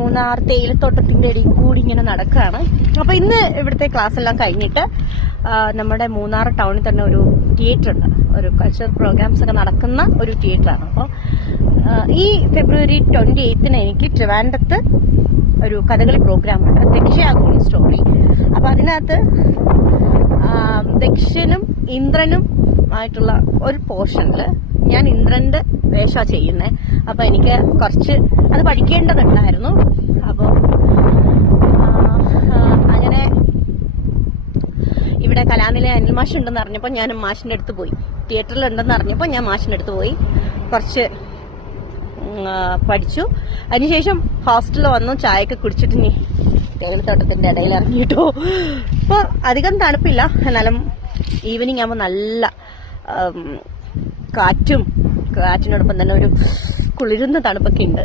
മൂന്നാർ തേയിലത്തോട്ടത്തിന്റെ ഇടയിൽ കൂടി ഇങ്ങനെ നടക്കുകയാണ്. അപ്പൊ ഇന്ന് ഇവിടുത്തെ ക്ലാസ് എല്ലാം കഴിഞ്ഞിട്ട് നമ്മുടെ മൂന്നാർ ടൗണിൽ തന്നെ ഒരു തിയേറ്റർ ഉണ്ട്, ഒരു കൾച്ചറൽ പ്രോഗ്രാംസ് ഒക്കെ നടക്കുന്ന ഒരു തിയേറ്ററാണ്. അപ്പോൾ ഈ ഫെബ്രുവരി 28 എനിക്ക് ട്രിവാൻഡ്രത്ത് ഒരു കഥകളി പ്രോഗ്രാം ഉണ്ട്, ദക്ഷയാഗോണി സ്റ്റോറി. അപ്പൊ അതിനകത്ത് ദക്ഷനും ഇന്ദ്രനും ആയിട്ടുള്ള ഒരു പോർഷനിൽ ഞാൻ ഇന്ദ്രന്റെ വേഷ ചെയ്യുന്നേ. അപ്പൊ എനിക്ക് കുറച്ച് അത് പഠിക്കേണ്ടതുണ്ടായിരുന്നു. അപ്പോൾ അങ്ങനെ ഇവിടെ കലാനിലയ അനിൽ മാഷ് ഉണ്ടെന്ന് അറിഞ്ഞപ്പോൾ ഞാൻ മാഷിന്റെ അടുത്ത് പോയി, തിയേറ്ററിൽ ഉണ്ടെന്ന് അറിഞ്ഞപ്പോൾ ഞാൻ മാഷിന്റെ അടുത്ത് പോയി കുറച്ച് പഠിച്ചു. അതിനുശേഷം ഹോസ്റ്റലിൽ വന്നു, ചായയൊക്കെ കുടിച്ചിട്ട് നീ തേയിലത്തോട്ടത്തിന്റെ ഇടയിൽ ഇറങ്ങിയിട്ടോ. അപ്പൊ അധികം തണുപ്പില്ല, എന്നാലും ഈവനിങ് ആകുമ്പോൾ നല്ല കാറ്റിനോടൊപ്പം തന്നെ ഒരു കുളിരുന്ന തണുപ്പൊക്കെ ഉണ്ട്.